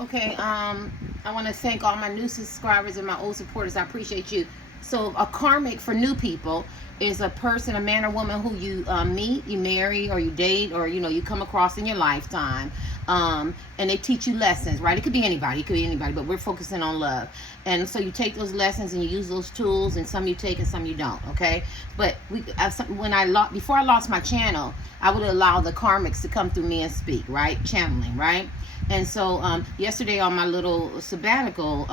Okay, I want to thank all my new subscribers and my old supporters. I appreciate you. So, a karmic for new people is a person, a man or woman who you meet, you marry, or you date, or you come across in your lifetime, and they teach you lessons. Right? It could be anybody. It could be anybody, but we're focusing on love. And so you take those lessons and you use those tools, and some you take and some you don't. Okay, but before I lost my channel, I would allow the karmics to come through me and speak. Right, channeling. Right. And so yesterday on my little sabbatical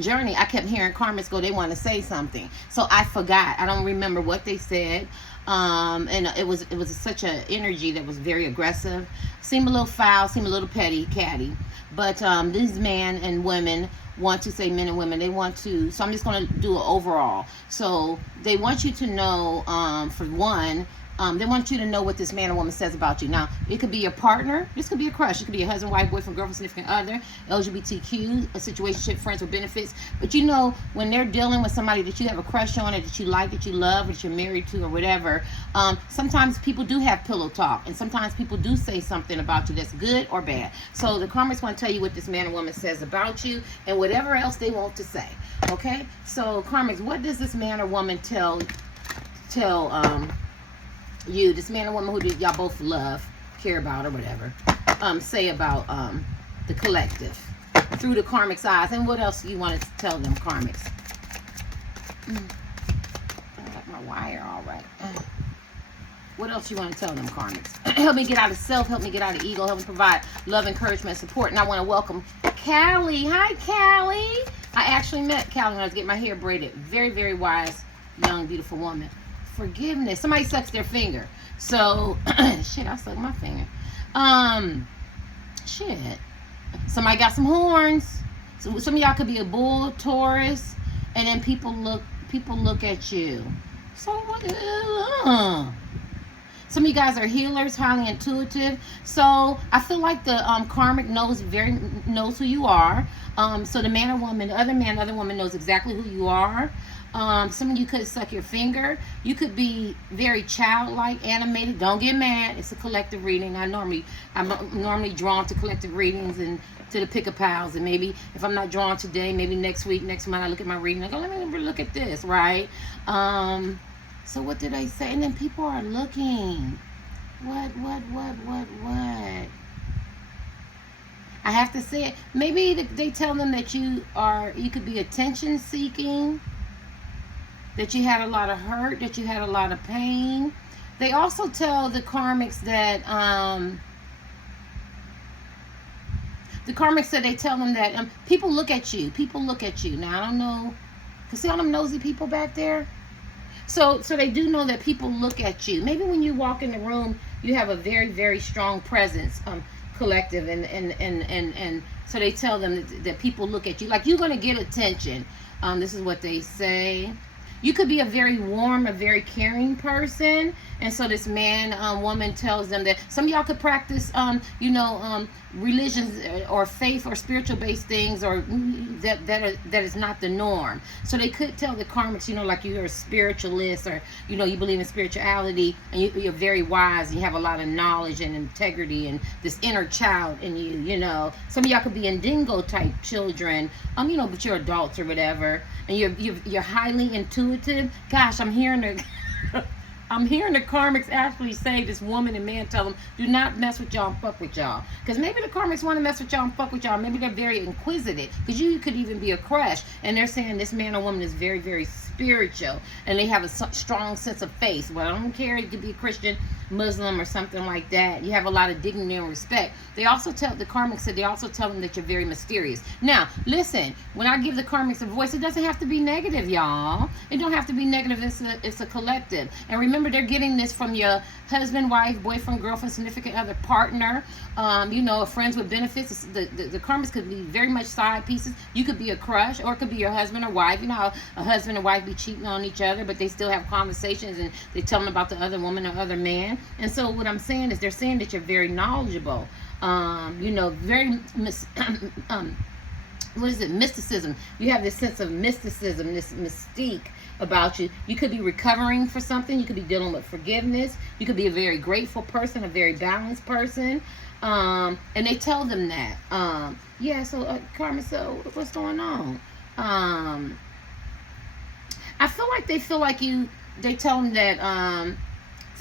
journey, I kept hearing karmics go, they want to say something. So I forgot. I don't remember what they said. And it was such an energy that was very aggressive. Seemed a little foul, seemed a little petty, catty. But these men and women want to say, men and women, they want to, so I'm just going to do an overall. So they want you to know, for one, they want you to know what this man or woman says about you. Now, it could be your partner. This could be a crush. It could be a husband, wife, boyfriend, girlfriend, significant other, LGBTQ, a situationship, friends with benefits. But when they're dealing with somebody that you have a crush on, or that you like, that you love, or that you're married to, or whatever, sometimes people do have pillow talk, and sometimes people do say something about you that's good or bad. So the karmics want to tell you what this man or woman says about you, and whatever else they want to say. Okay? So karmics, what does this man or woman tell you, this man or woman who y'all both love, care about, or whatever, say about the collective through the karmic's eyes? And what else you want to tell them, karmics? I got my wire all right. What else you want to tell them, karmics? Help me get out of self, help me get out of ego, help me provide love, encouragement, support. And I want to welcome Callie. Hi, Callie. I actually met Callie when I was getting my hair braided. Very, very wise, young, beautiful woman. Forgiveness. Somebody sucks their finger. So, shit, I suck my finger. Shit. Somebody got some horns. So some of y'all could be a bull, Taurus, and then people look at you. So what? Some of you guys are healers, highly intuitive. So I feel like the karmic knows who you are. So the man or woman, the other man, other woman knows exactly who you are. Some of you could suck your finger. You could be very childlike, animated. Don't get mad. It's a collective reading. I'm normally drawn to collective readings and to the pick-a-pals. And maybe if I'm not drawn today, maybe next week, next month, I look at my reading. I go, let me look at this, right? So what did I say? And then people are looking. What? I have to say it. Maybe they tell them that you could be attention seeking, that you had a lot of hurt, that you had a lot of pain. They also tell the karmics that they tell them that people look at you. People look at you. Now I don't know, cause see all them nosy people back there. So they do know that people look at you. Maybe when you walk in the room, you have a very, very strong presence, collective, and so they tell them that people look at you like you're gonna get attention. This is what they say. You could be a very warm, a very caring person. And so this man, woman tells them that some of y'all could practice, religions or faith or spiritual based things, or that is not the norm. So they could tell the karmics, like you're a spiritualist, or, you believe in spirituality, and you're very wise, and you have a lot of knowledge and integrity and this inner child in you, Some of y'all could be Indigo type children, but you're adults or whatever. And you're highly intuitive. Gosh, I'm hearing the karmics actually say, this woman and man tell them, do not mess with y'all and fuck with y'all. Because maybe the karmics want to mess with y'all and fuck with y'all. Maybe they're very inquisitive. Because you could even be a crush. And they're saying this man or woman is very, very spiritual. And they have a strong sense of faith. Well, I don't care. You could be a Christian, Muslim, or something like that. You have a lot of dignity and respect. They also tell the karmics that they also tell them that you're very mysterious. Now, listen, when I give the karmics a voice, it doesn't have to be negative, y'all. It don't have to be negative. It's a collective. And remember, they're getting this from your husband, wife, boyfriend, girlfriend, significant other, partner, friends with benefits. The karmics could be very much side pieces. You could be a crush, or it could be your husband or wife. You know how a husband and wife be cheating on each other, but they still have conversations and they tell them about the other woman or other man. And so what I'm saying is they're saying that you're very knowledgeable, very what is it, mysticism. You have this sense of mysticism, this mystique about you. You could be recovering for something. You could be dealing with forgiveness. You could be a very grateful person, a very balanced person. And they tell them that. Yeah, so Carmen, so what's going on? I feel like they feel like they tell them that,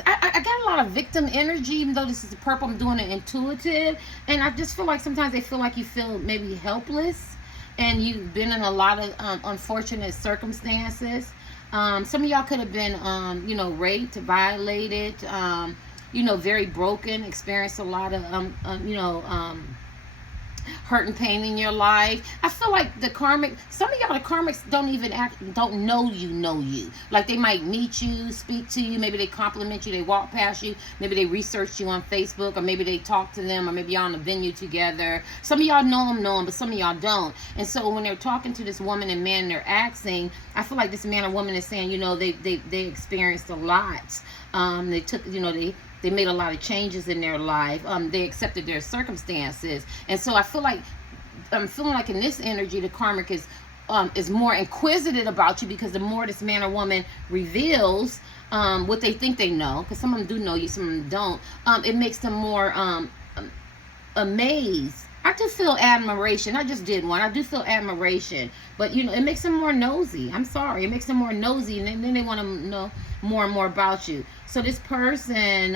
I got a lot of victim energy, even though this is the purple, I'm doing it intuitive. And I just feel like sometimes they feel like you feel maybe helpless and you've been in a lot of unfortunate circumstances. Some of y'all could have been, raped, violated, very broken, experienced a lot of, hurt and pain in your life. I feel like some of y'all, the karmics don't know you. Like they might meet you, speak to you, maybe they compliment you, they walk past you, maybe they research you on Facebook, or maybe they talk to them, or maybe y'all on a venue together. Some of y'all know them, but some of y'all don't. And so when they're talking to this woman and man, they're asking, I feel like this man or woman is saying, they experienced a lot. They took, they made a lot of changes in their life. They accepted their circumstances. And so I feel like, I'm feeling like in this energy, the karmic is more inquisitive about you, because the more this man or woman reveals what they think they know, because some of them do know you, some of them don't, it makes them more amazed. I do feel admiration. I just did one. I do feel admiration. But, it makes them more nosy. I'm sorry. It makes them more nosy. And then they want to know more and more about you. So this person,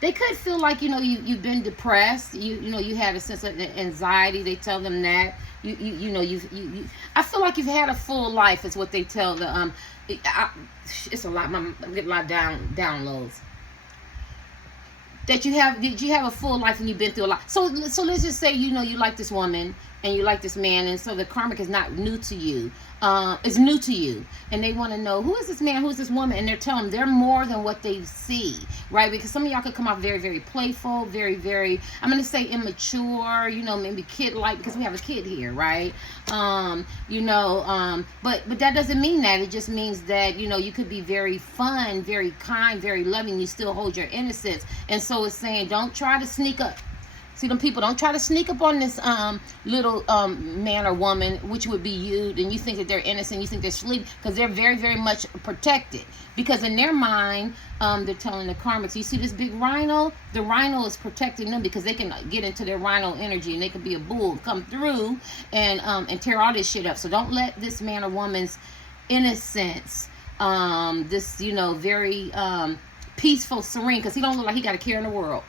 they could feel like, you've been depressed. You had a sense of anxiety. They tell them that. I feel like you've had a full life is what they tell the, it's a lot. I'm getting a lot of downloads. Did you have a full life and you've been through a lot? So let's just say, you like this woman and you like this man, and so the karmic is not new to you. It's new to you. And they want to know, who is this man, who is this woman? And they're telling them they're more than what they see, right? Because some of y'all could come off very, very playful, very, very, I'm going to say immature, maybe kid-like, because we have a kid here, right? But that doesn't mean that. It just means that, you could be very fun, very kind, very loving. You still hold your innocence. And so it's saying, don't try to sneak up. See, them people, don't try to sneak up on this little man or woman, which would be you, and you think that they're innocent, you think they're sleeping, because they're very, very much protected. Because in their mind, they're telling the karmics, you see this big rhino? The rhino is protecting them, because they can get into their rhino energy, and they could be a bull, come through, and tear all this shit up. So don't let this man or woman's innocence, this, very peaceful, serene, because he don't look like he got a care in the world,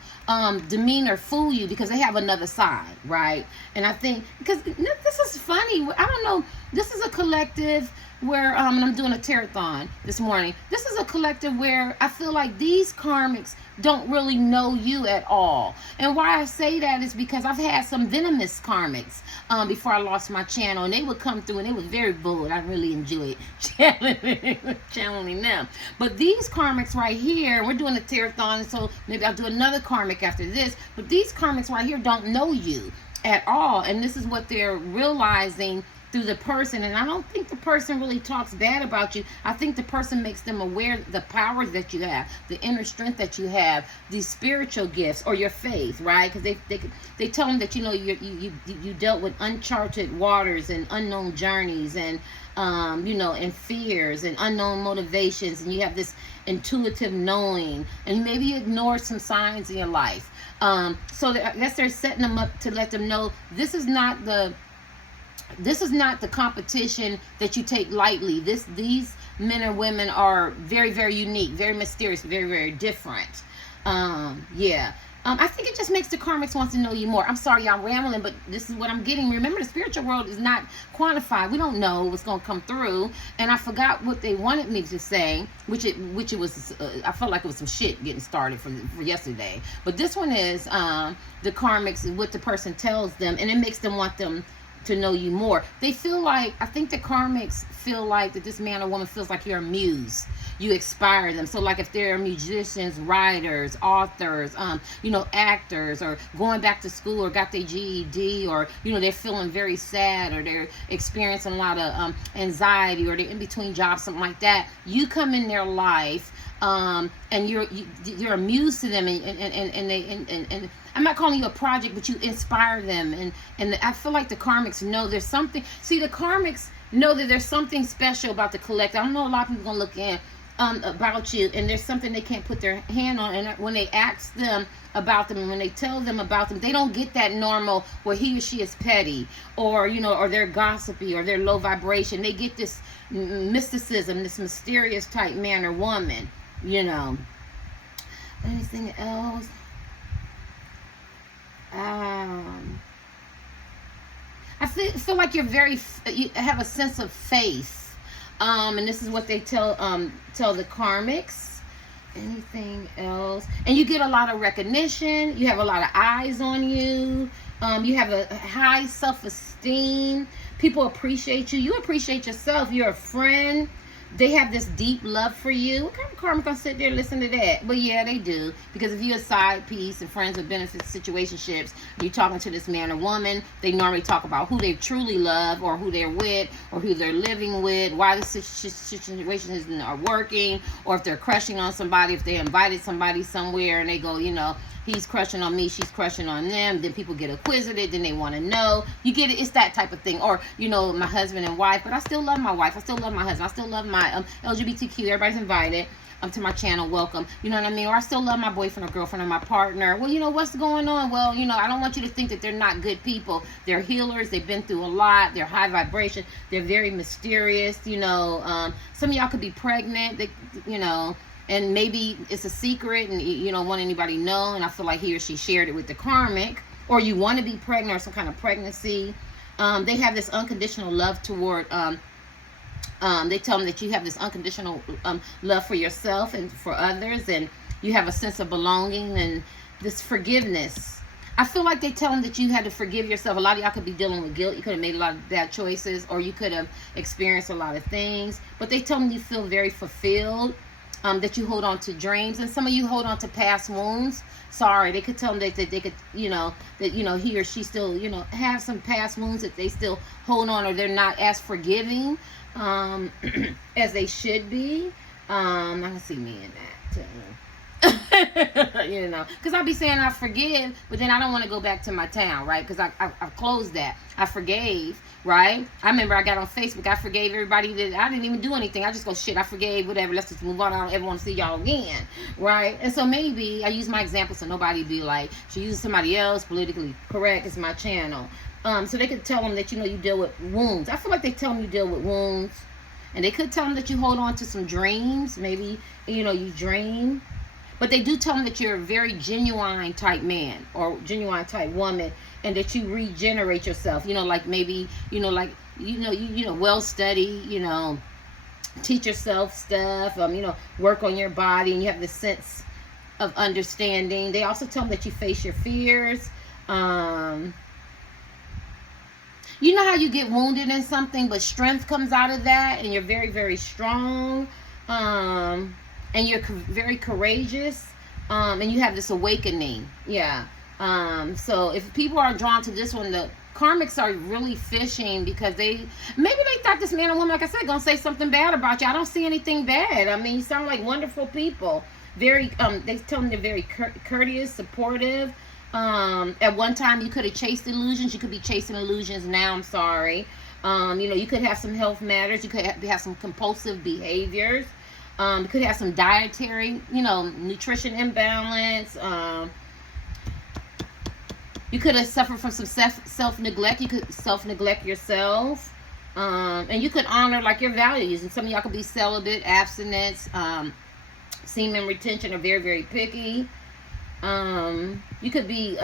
demeanor fool you, because they have another side, right? And I think, because this is funny, I don't know, this is a collective where, and I'm doing a Tarothon this morning, this is a collective where I feel like these karmics don't really know you at all. And why I say that is because I've had some venomous karmics before I lost my channel, and they would come through and they were very bold. I really enjoyed channeling them. But these karmics right here, we're doing a Tarothon, so maybe I'll do another karmic after this, but these karmics right here don't know you at all, and this is what they're realizing through the person. And I don't think the person really talks bad about you. I think the person makes them aware of the power that you have, the inner strength that you have, these spiritual gifts, or your faith, right? Because they tell them that you dealt with uncharted waters and unknown journeys, and and fears and unknown motivations, and you have this intuitive knowing, and maybe you ignore some signs in your life. So I guess they're setting them up to let them know this is not the competition that you take lightly. These men and women are very, very unique, very mysterious, very, very different. I think it just makes the karmics want to know you more. I'm sorry, y'all rambling, but this is what I'm getting. Remember, the spiritual world is not quantified. We don't know what's going to come through. And I forgot what they wanted me to say, which it was, I felt like it was some shit getting started for yesterday. But this one is the karmics, what the person tells them, and it makes them want them to know you more. They feel like, I think the karmics feel like that this man or woman feels like you're a muse. You inspire them. So like if they're musicians, writers, authors, actors, or going back to school, or got their GED, or they're feeling very sad, or they're experiencing a lot of anxiety, or they're in between jobs, something like that, you come in their life and you're amused to them, and I'm not calling you a project, but you inspire them, and I feel like the karmics know there's something. See, the karmics know that there's something special about the collective. I don't know, a lot of people gonna look in about you, and there's something they can't put their hand on, and when they ask them about them, and when they tell them about them, they don't get that normal where he or she is petty, or or they're gossipy, or they're low vibration. They get this mysticism, this mysterious type man or woman. Anything else? I feel like you have a sense of faith, and this is what they tell the karmics. Anything else? And you get a lot of recognition. You have a lot of eyes on you. You have a high self-esteem. People appreciate you. You appreciate yourself. You're a friend. They have this deep love for you. What kind of karma gonna sit there and listen to that? But yeah, they do. Because if you're a side piece and friends with benefits situationships, you're talking to this man or woman, they normally talk about who they truly love, or who they're with, or who they're living with, why the situations are working, or if they're crushing on somebody, if they invited somebody somewhere and they go, he's crushing on me, she's crushing on them. Then people get acquisitive, then they want to know. You get it? It's that type of thing. Or, my husband and wife, but I still love my wife. I still love my husband. I still love my LGBTQ. Everybody's invited to my channel. Welcome. You know what I mean? Or I still love my boyfriend or girlfriend or my partner. Well, what's going on? Well, I don't want you to think that they're not good people. They're healers. They've been through a lot. They're high vibration. They're very mysterious. Some of y'all could be pregnant. And maybe it's a secret and you don't want anybody to know, and I feel like he or she shared it with the karmic, or you want to be pregnant or some kind of pregnancy. They have this unconditional love toward, they tell them that you have this unconditional love for yourself and for others, and you have a sense of belonging and this forgiveness. I feel like they tell them that you had to forgive yourself. A lot of y'all could be dealing with guilt. You could have made a lot of bad choices, or you could have experienced a lot of things, but they tell them you feel very fulfilled. That you hold on to dreams, and some of you hold on to past wounds. Sorry, they could tell them that they could, that he or she still, have some past wounds that they still hold on, or they're not as forgiving as they should be. I can see me in that. Because I'll be saying I forgive, but then I don't want to go back to my town, right? Because I closed that. I forgave, right? I remember I got on Facebook. I forgave everybody that I didn't even do anything. I just go, shit, I forgave, whatever. Let's just move on. I don't ever want to see y'all again, right? And so maybe I use my example so nobody be like, she uses somebody else, politically correct. It's my channel. So they could tell them that, you deal with wounds. I feel like they tell them you deal with wounds. And they could tell them that you hold on to some dreams. Maybe, you dream. But they do tell them that you're a very genuine type man or genuine type woman, and that you regenerate yourself. Like maybe, well study, teach yourself stuff, work on your body, and you have this sense of understanding. They also tell them that you face your fears. You know how you get wounded in something, but strength comes out of that, and you're very, very strong. And you're very courageous, and you have this awakening. Yeah. So if people are drawn to this one, the karmics are really fishing because maybe they thought this man or woman, like I said, gonna say something bad about you. I don't see anything bad. I mean, you sound like wonderful people. Very, they tell them they're very courteous, supportive. At one time, you could have chased illusions. You could be chasing illusions now. I'm sorry. You could have some health matters. You could have some compulsive behaviors. You could have some dietary, nutrition imbalance. You could have suffered from some self-neglect. You could self-neglect yourself. And you could honor, like, your values. And some of y'all could be celibate, abstinence, semen retention, or very, very picky. You could be,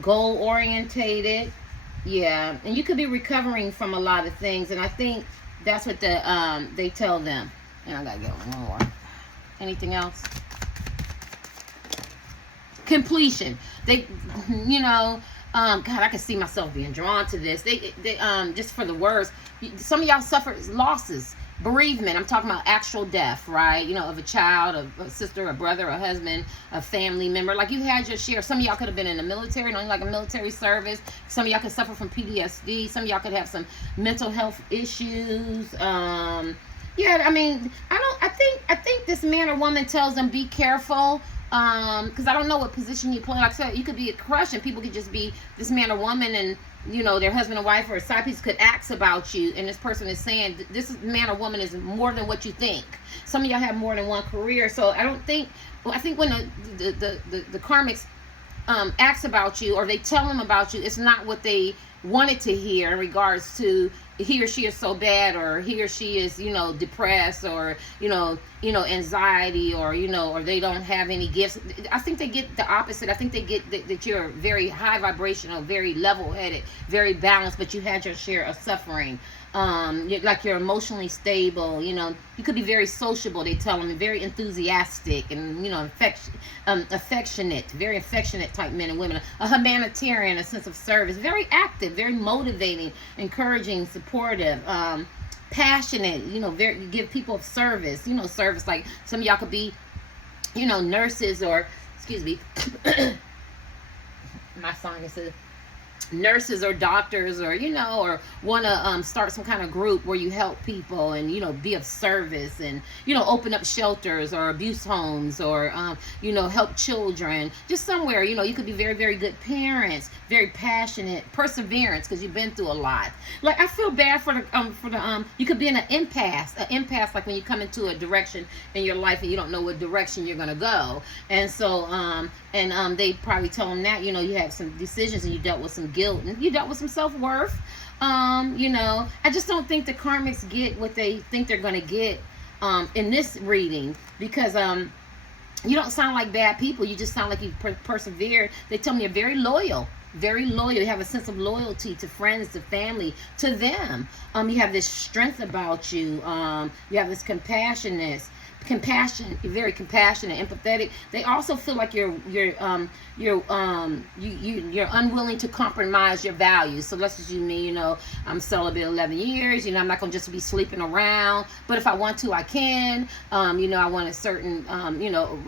goal-orientated. Yeah. And you could be recovering from a lot of things. And I think that's what they tell them. And I gotta get one more. Anything else? Completion. They, God, I can see myself being drawn to this. They just for the words, some of y'all suffer losses, bereavement. I'm talking about actual death, right? Of a child, a sister, a brother, a husband, a family member. Like, you had your share. Some of y'all could have been in the military, knowing like a military service. Some of y'all could suffer from PTSD. Some of y'all could have some mental health issues. Yeah, I mean, I think this man or woman tells them be careful. Because I don't know what position you play. Like I said, you could be a crush, and people could just be this man or woman, and their husband or wife or a side piece could ask about you, and this person is saying this man or woman is more than what you think. Some of y'all have more than one career, so I don't think. Well, I think when the karmics ask about you, or they tell them about you, it's not what they wanted to hear in regards to he or she is so bad, or he or she is depressed, or anxiety, or or they don't have any gifts. I think they get the opposite. I think they get that you're very high vibrational, very level-headed, very balanced, but you had your share of suffering. You're emotionally stable. You could be very sociable. They tell them very enthusiastic and affectionate, very affectionate type men and women. A humanitarian, a sense of service, very active, very motivating, encouraging, supportive, passionate. Very give people service. Service, like some of y'all could be, nurses, or excuse me, my song is nurses or doctors, or or want to start some kind of group where you help people and be of service, and open up shelters or abuse homes, or help children, just somewhere. You could be very, very good parents, very passionate, perseverance, because you've been through a lot. Like, I feel bad for the you could be in an impasse, like when you come into a direction in your life and you don't know what direction you're gonna go, and so they probably tell them that you had some decisions and you dealt with some guilt and you dealt with some self-worth. I just don't think the karmics get what they think they're going to get in this reading, because you don't sound like bad people. You just sound like you persevered. They tell me you're very loyal. Very loyal. You have a sense of loyalty to friends, to family, to them. You have this strength about you. You have this compassion, you're very compassionate, empathetic. They also feel like you're unwilling to compromise your values. So let's just mean, I'm celibate 11 years. I'm not gonna just be sleeping around. But if I want to, I can. I want a certain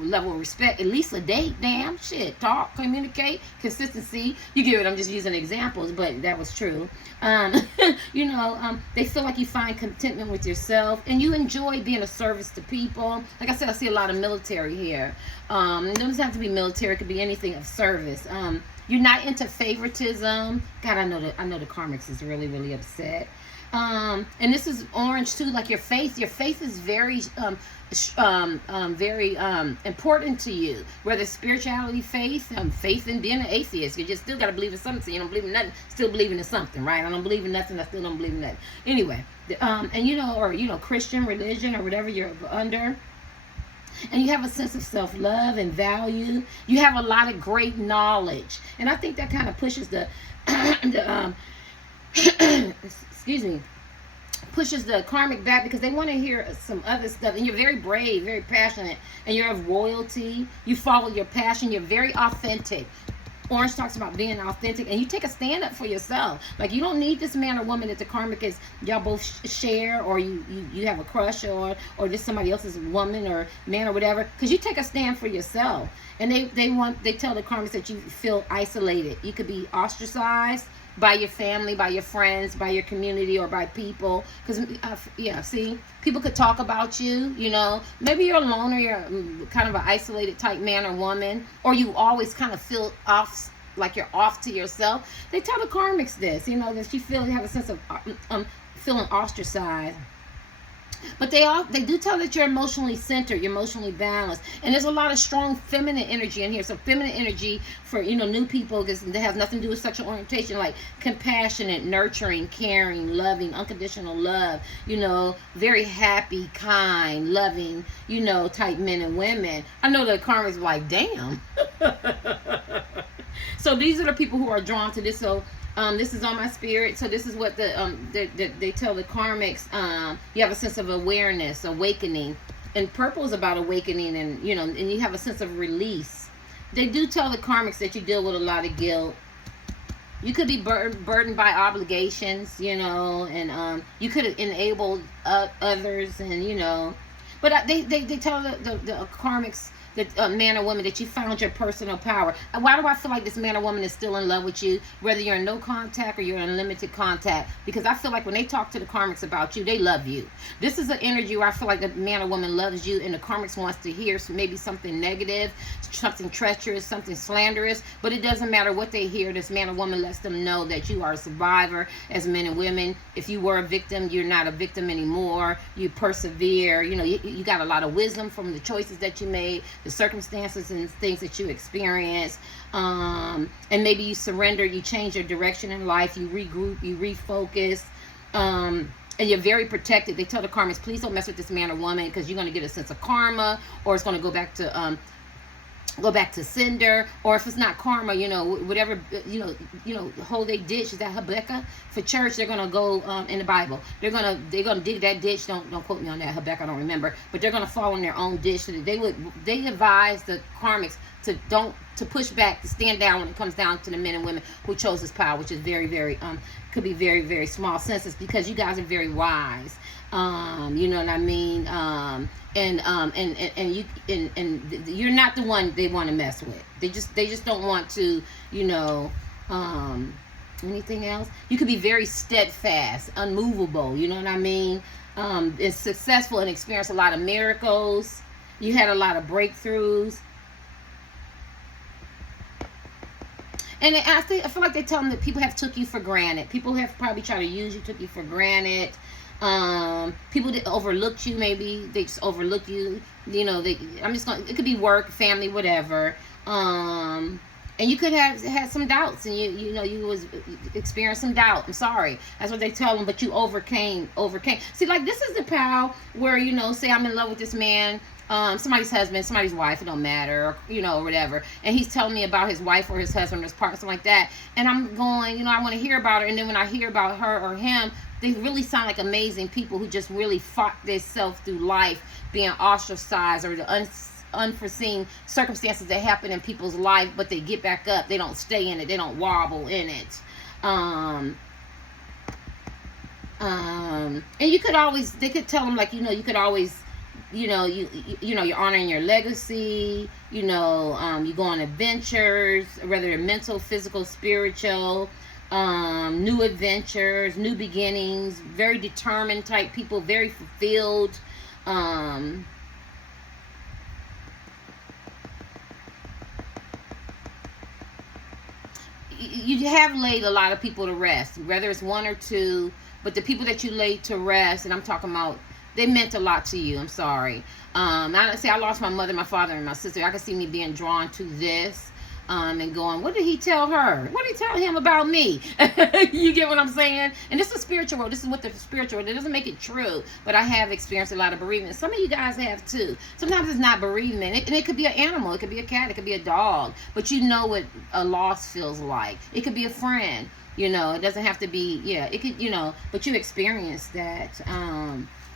level of respect, at least a date. Damn shit, talk, communicate, consistency. You get it. I'm just using examples, but that was true. They feel like you find contentment with yourself, and you enjoy being of service to people. Like I said, I see a lot of military here. It doesn't have to be military. It could be anything of service. You're not into favoritism. God, I know the karmics is really, really upset. And this is orange too. Like your faith is very very important to you. Whether spirituality, faith in being an atheist, you just still got to believe in something. So you don't believe in nothing, still believing in something, right? I don't believe in nothing, I still don't believe in nothing. Anyway, or Christian religion or whatever you're under. And you have a sense of self-love and value. You have a lot of great knowledge, and I think that kind of pushes the excuse me, pushes the karmic back, because they want to hear some other stuff. And you're very brave, very passionate, and you're of royalty. You follow your passion. You're very authentic. Orange talks about being authentic, and you take a stand up for yourself. Like, you don't need this man or woman that the karmic is y'all both share, or you have a crush on, or just somebody else's woman or man or whatever, because you take a stand for yourself. And they tell the karmics that you feel isolated. You could be ostracized by your family, by your friends, by your community, or by people. Because see, people could talk about you. Maybe you're a loner, you're kind of an isolated type man or woman, or you always kind of feel off, like you're off to yourself. They tell the karmics this, that you have a sense of feeling ostracized. But they do tell that you're emotionally centered, you're emotionally balanced, and there's a lot of strong feminine energy in here. So feminine energy for new people, because that has nothing to do with sexual orientation, like compassionate, nurturing, caring, loving, unconditional love. Very happy, kind, loving, type men and women. I know the karmics are like, damn. So these are the people who are drawn to this. So this is on my spirit. So this is what they tell the karmics. You have a sense of awareness, awakening, and purple is about awakening, and and you have a sense of release. They do tell the karmics that you deal with a lot of guilt. You could be burdened by obligations, and you could have enabled others, and but they tell the karmics that man or woman, that you found your personal power. And why do I feel like this man or woman is still in love with you, whether you're in no contact or you're in limited contact? Because I feel like when they talk to the karmics about you, they love you. This is an energy where I feel like the man or woman loves you, and the karmics wants to hear maybe something negative, something treacherous, something slanderous, but it doesn't matter what they hear. This man or woman lets them know that you are a survivor. As men and women, if you were a victim, you're not a victim anymore. You persevere. You know, you got a lot of wisdom from the choices that you made, the circumstances and things that you experienced, and maybe you surrender, you change your direction in life, you regroup, you refocus, and you're very protected. They tell the karmics, please don't mess with this man or woman, because you're going to get a sense of karma, or it's going to go back to sender, or if it's not karma, you know, whatever, hole they ditch, is that Habakkuk for church? They're gonna go in the Bible. They're gonna dig that ditch. Don't quote me on that, Habakkuk, I don't remember, but they're gonna fall in their own ditch. So they advise the karmics to push back, to stand down when it comes down to the men and women who chose this power, which is very, very could be very, very small senses, because you guys are very wise. You know what I mean? And you're not the one they want to mess with. They just don't want to, anything else. You could be very steadfast, unmovable, you know what I mean? Is successful and experience a lot of miracles. You had a lot of breakthroughs. And I feel like they tell them that people have took you for granted. People have probably tried to use you, took you for granted. People that overlooked you, maybe they just overlooked you. It could be work, family, whatever. And you could have had some doubts, and you was experienced some doubt. I'm sorry, that's what they tell them. But you overcame. See, like, this is the power where, say I'm in love with this man, somebody's husband, somebody's wife, it don't matter, or whatever, and he's telling me about his wife or his husband or his partner, something like that, and I'm going, I want to hear about her, and then when I hear about her or him, they really sound like amazing people who just really fought themselves through life, being ostracized, or the unforeseen circumstances that happen in people's life, but they get back up. They don't stay in it. They don't wobble in it. And you could always, they could tell them, like, you could always, you're honoring your legacy, you go on adventures, whether they're mental, physical, spiritual, new adventures, new beginnings, very determined type people, very fulfilled. You have laid a lot of people to rest, whether it's one or two, but the people that you laid to rest, and I'm talking about, they meant a lot to you. I'm sorry. I lost my mother, my father, and my sister. I could see me being drawn to this, and going, what did he tell her? What did he tell him about me? You get what I'm saying? And this is spiritual world. This is what the spiritual world. It doesn't make it true, but I have experienced a lot of bereavement. Some of you guys have too. Sometimes it's not bereavement, and it could be an animal. It could be a cat. It could be a dog. But you know what a loss feels like. It could be a friend. It doesn't have to be. Yeah, it could. But you experienced that.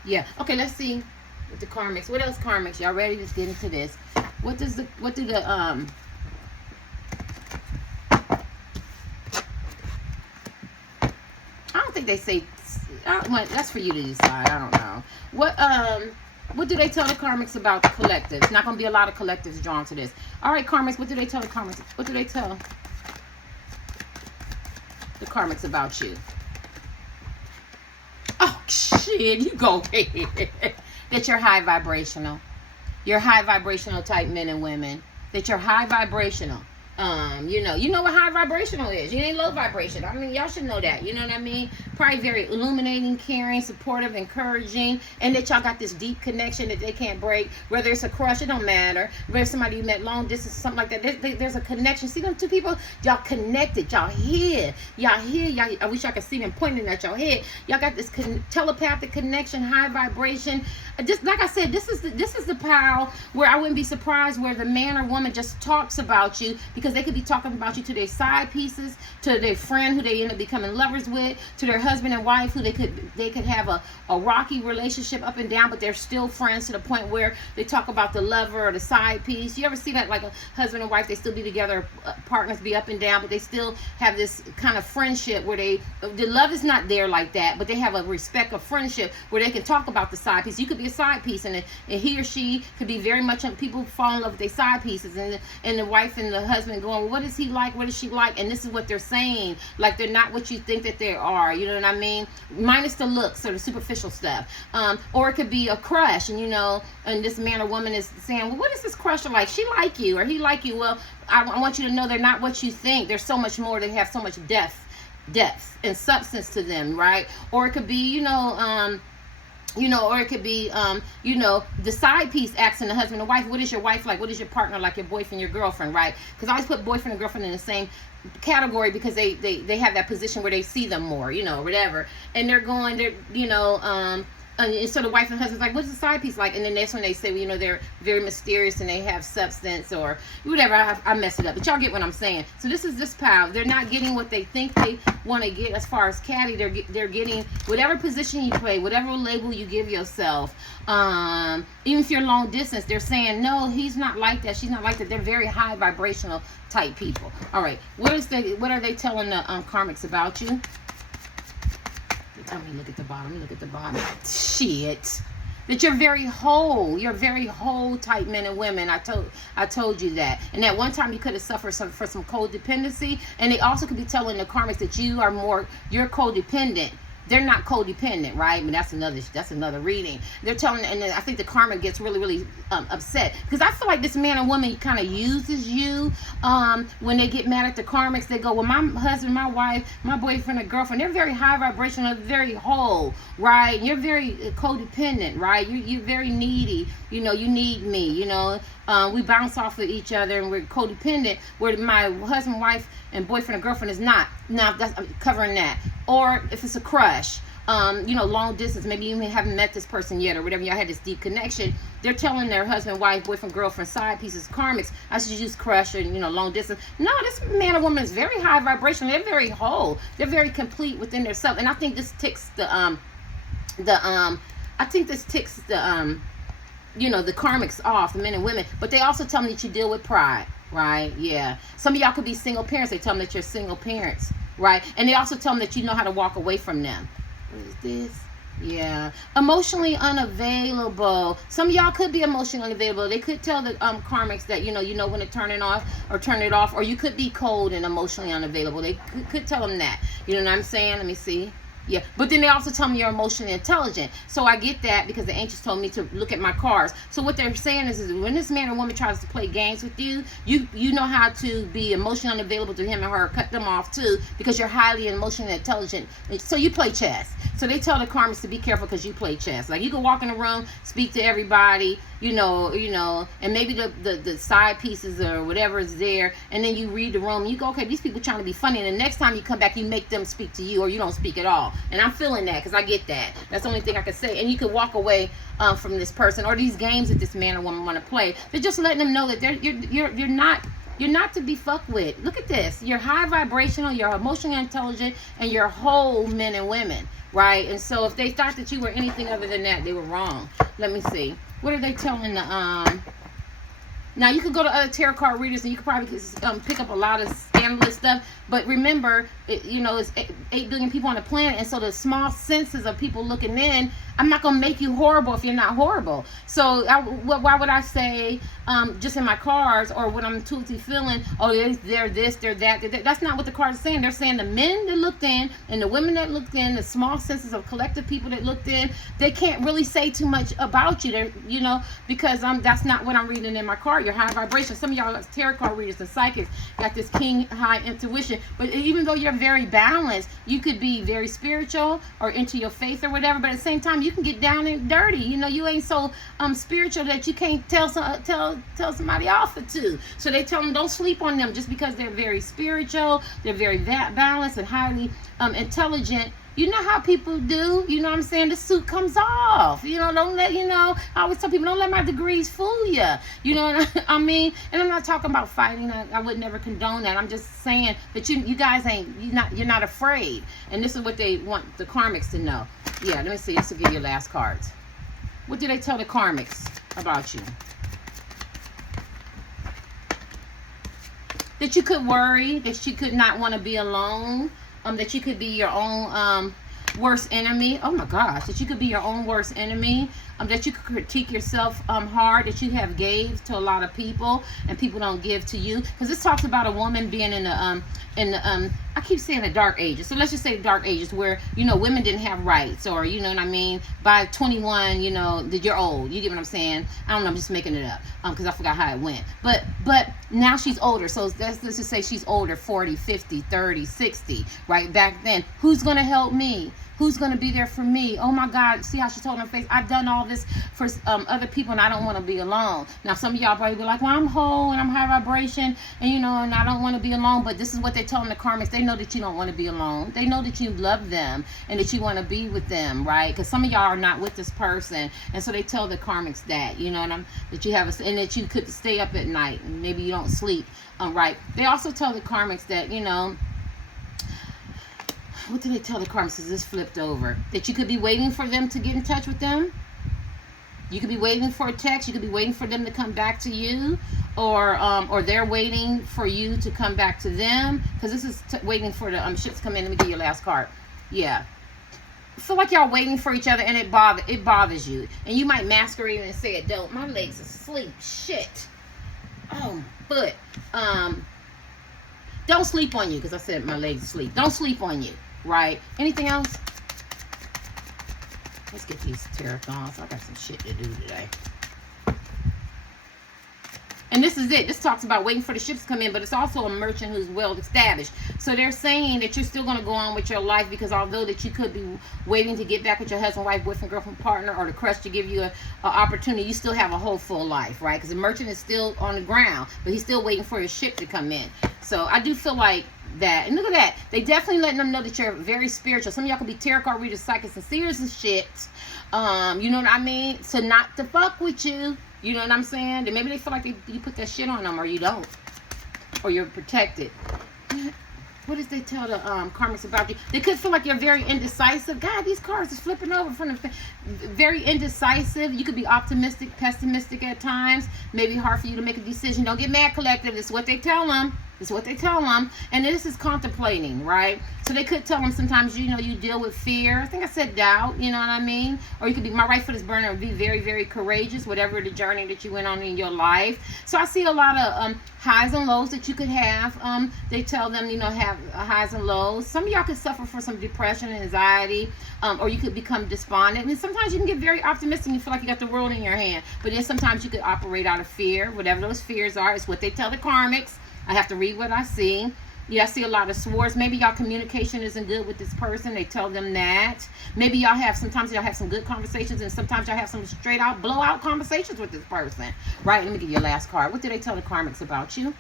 Yeah. Okay. Let's see. With the karmics. What else karmics? Y'all ready? Let's get into this. What do the I don't think they say. That's for you to decide. I don't know. What do they tell the karmics about the collectives? Not going to be a lot of collectives drawn to this. All right, karmics. What do they tell the karmics? What do they tell the karmics about you? Oh shit! You go ahead. That you're high vibrational. You're high vibrational type men and women. That you're high vibrational. You know what high vibrational is. You ain't low vibration. I mean, y'all should know that. You know what I mean? Probably very illuminating, caring, supportive, encouraging, and that y'all got this deep connection that they can't break. Whether it's a crush, it don't matter. Whether it's somebody you met long distance, something like that. There's a connection. See them two people? Y'all connected. Y'all here. I wish I could see them pointing at your head. Y'all got this telepathic connection, high vibration. Just like I said, this is the power where I wouldn't be surprised where the man or woman just talks about you, because they could be talking about you to their side pieces, to their friend who they end up becoming lovers with, to their husband and wife who they could have a rocky relationship up and down, but they're still friends to the point where they talk about the lover or the side piece. You ever see that, like a husband and wife, they still be together, partners be up and down, but they still have this kind of friendship where the love is not there like that, but they have a respect of friendship where they can talk about the side piece. You could be be a side piece, and he or she could be very much, people fall in love with their side pieces, and the wife and the husband going, what is he like, what is she like, and this is what they're saying, like they're not what you think that they are, you know what I mean, minus the looks or the superficial stuff. Or it could be a crush, and and this man or woman is saying, well, what is this crush like? She like you or he like you. Well, I want you to know they're not what you think. There's so much more. They have so much depth and substance to them, right? Or it could be, or it could be, the side piece asking the husband and wife, what is your wife like? What is your partner like? Your boyfriend, your girlfriend, right? Because I always put boyfriend and girlfriend in the same category because they have that position where they see them more, whatever. And and so the wife and husband's like, what's the side piece like? And then that's when they say, well, they're very mysterious and they have substance or whatever. I mess it up, but y'all get what I'm saying. So this is this pile. They're not getting what they think they want to get as far as caddy. They're getting whatever position you play, whatever label you give yourself. Even if you're long distance, they're saying, no, he's not like that. She's not like that. They're very high vibrational type people. All right. What are they telling the karmics about you? Let me look at the bottom. Look at the bottom. Shit. That you're very whole. You're very whole type men and women. I told you that. And at one time you could have suffered for some codependency. And they also could be telling the karmics that you're codependent. They're not codependent, right? But that's another reading. They're telling, and I think the karma gets really, really upset because I feel like this man and woman kind of uses you. When they get mad at the karmics, they go, well, my husband, my wife, my boyfriend or girlfriend, they're very high vibrational, very whole, right? And you're very codependent, right? You're very needy. You need me. We bounce off of each other and we're codependent. Where my husband, wife, and boyfriend or girlfriend is not. Now I'm covering that. Or if it's a crush, long distance, maybe you haven't met this person yet or whatever, y'all had this deep connection. They're telling their husband, wife, boyfriend, girlfriend, side pieces, karmics, I should use crush or long distance. No, this man or woman is very high vibration. They're very whole. They're very complete within themselves. And I think this ticks the karmics off, the men and women. But they also tell me that you deal with pride, right? Yeah. Some of y'all could be single parents. They tell them that you're single parents, right? And they also tell them that you know how to walk away from them. What is this? Yeah. Emotionally unavailable. Some of y'all could be emotionally unavailable. They could tell the karmics that, you know when to turn it off or turn it off. Or you could be cold and emotionally unavailable. They could tell them that. You know what I'm saying? Let me see. Yeah, but then they also tell me you're emotionally intelligent. So I get that because the angels told me to look at my cards. So what they're saying is when this man or woman tries to play games with you, you know how to be emotionally unavailable to him or her, cut them off too, because you're highly emotionally intelligent. So you play chess. So they tell the karmics to be careful because you play chess. Like you can walk in the room, speak to everybody, and maybe the side pieces or whatever is there, and then you read the room and you go, okay, these people trying to be funny, and the next time you come back, you make them speak to you or you don't speak at all. And I'm feeling that because I get that. That's the only thing I can say. And you can walk away from this person or these games that this man or woman want to play. They're just letting them know that you're not to be fucked with. Look at this. You're high vibrational, you're emotionally intelligent, and you're whole men and women, right? And so if they thought that you were anything other than that, they were wrong. Let me see. What are they telling the now you could go to other tarot card readers and you could probably pick up a lot of scandalous stuff. But remember, it's 8 billion people on the planet, and so the small senses of people looking in, I'm not gonna make you horrible if you're not horrible. So why would I say just in my cards or when I'm intuitively feeling, oh, they're this, they're that. That's not what the cards are saying. They're saying the men that looked in and the women that looked in, the small senses of collective people that looked in, they can't really say too much about you. They're, because that's not what I'm reading in my card. You're high vibration. Some of y'all are tarot card readers and psychics got this king high intuition. But even though you're very balanced, you could be very spiritual or into your faith or whatever. But at the same time, you can get down and dirty. You ain't so spiritual that you can't tell somebody off or two. So they tell them don't sleep on them just because they're very spiritual, they're very balanced and highly intelligent. You know how people do, you know what I'm saying? The suit comes off. Don't let, I always tell people, don't let my degrees fool you. You know what I mean? And I'm not talking about fighting. I would never condone that. I'm just saying that you guys you're not afraid. And this is what they want the karmics to know. Yeah, let me see. This will give you your last cards. What do they tell the karmics about you? That you could worry, that you could not want to be alone. That you could be your own worst enemy. Oh my gosh, that you could be your own worst enemy. that you critique yourself hard, that you have gave to a lot of people and people don't give to you. Because this talks about a woman being in the I keep saying the dark ages. So let's just say the dark ages where, you know, women didn't have rights, or, you know what I mean, by 21, you know, that you're old. You get what I'm saying? I don't know, I'm just making it up because I forgot how it went. But now she's older. So let's just say she's older, 40, 50, 30, 60, right? Back then, who's going to help me? Who's going to be there for me? Oh my God, see how she told her face? I've done all this for other people and I don't want to be alone. Now, some of y'all probably be like, well, I'm whole and I'm high vibration and, you know, and I don't want to be alone. But this is what they tell them, the karmics. They know that you don't want to be alone. They know that you love them and that you want to be with them, right? Because some of y'all are not with this person. And so they tell the karmics that, you know, that you have and that you could stay up at night and maybe you don't sleep, right? They also tell the karmics that, you know, what do they tell the karmics? Is this flipped over? That you could be waiting for them to get in touch with them. You could be waiting for a text. You could be waiting for them to come back to you, or they're waiting for you to come back to them. Because this is waiting for the ships to come in. Let me get your last card. Yeah. I feel like y'all waiting for each other, and it bothers you, and you might masquerade and say it don't. My legs are asleep. Shit. Oh, but don't sleep on you, because I said my legs asleep. Don't sleep on you. Right? Anything else? Let's get these Tarothons. I got some shit to do today. And this is it. This talks about waiting for the ships to come in, but it's also a merchant who's well established. So they're saying that you're still going to go on with your life, because although that you could be waiting to get back with your husband, wife, boyfriend, girlfriend, partner, or the crush to give you an opportunity, you still have a whole full life, right? Because the merchant is still on the ground, but he's still waiting for his ship to come in. So I do feel like that. And look at that. They definitely letting them know that you're very spiritual. Some of y'all could be tarot card readers, psychics, and seers and shit. You know what I mean? So not to fuck with you. You know what I'm saying? Then maybe they feel like you put that shit on them, or you don't. Or you're protected. What does they tell the karmics about you? They could feel like you're very indecisive. God, these cards is flipping over from the very indecisive. You could be optimistic, pessimistic at times. Maybe hard for you to make a decision. Don't get mad, collective. This is what they tell them. This is what they tell them. And this is contemplating, right? So they could tell them sometimes, you know, you deal with fear. I think I said doubt, you know what I mean? Or you could be, my right foot is burning, or be very, very courageous, whatever the journey that you went on in your life. So I see a lot of highs and lows that you could have. They tell them, you know, have highs and lows. Some of y'all could suffer from some depression and anxiety, or you could become despondent. I mean, sometimes you can get very optimistic and you feel like you got the world in your hand. But then sometimes you could operate out of fear. Whatever those fears are, is what they tell the karmics. I have to read what I see. Yeah, I see a lot of swords. Maybe y'all communication isn't good with this person. They tell them that. Maybe y'all have, sometimes y'all have some good conversations, and sometimes y'all have some straight out blowout conversations with this person. Right? Let me get your last card. What do they tell the karmics about you?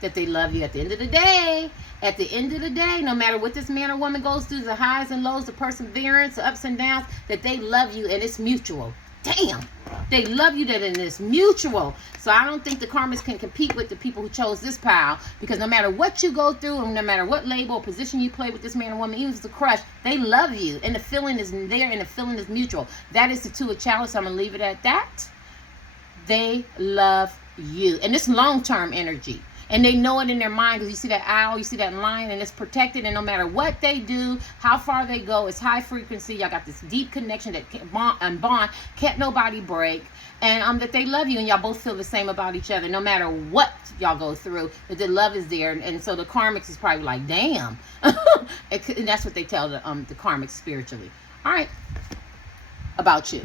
That they love you at the end of the day. At the end of the day, no matter what this man or woman goes through, the highs and lows, the perseverance, the ups and downs, that they love you and it's mutual. Damn. They love you, that, and it's mutual. So I don't think the karmics can compete with the people who chose this pile, because no matter what you go through, and no matter what label or position you play with this man or woman, even if it's a crush, they love you, and the feeling is there, and the feeling is mutual. That is the two of chalice. So I'm gonna leave it at that. They love you, and it's long-term energy. And they know it in their mind, because you see that owl, you see that lion, and it's protected. And no matter what they do, how far they go, it's high frequency. Y'all got this deep connection that can't bond, can't nobody break. And that they love you, and y'all both feel the same about each other, no matter what y'all go through. That the love is there, and so the karmics is probably like, damn. And that's what they tell the karmics spiritually. All right, about you.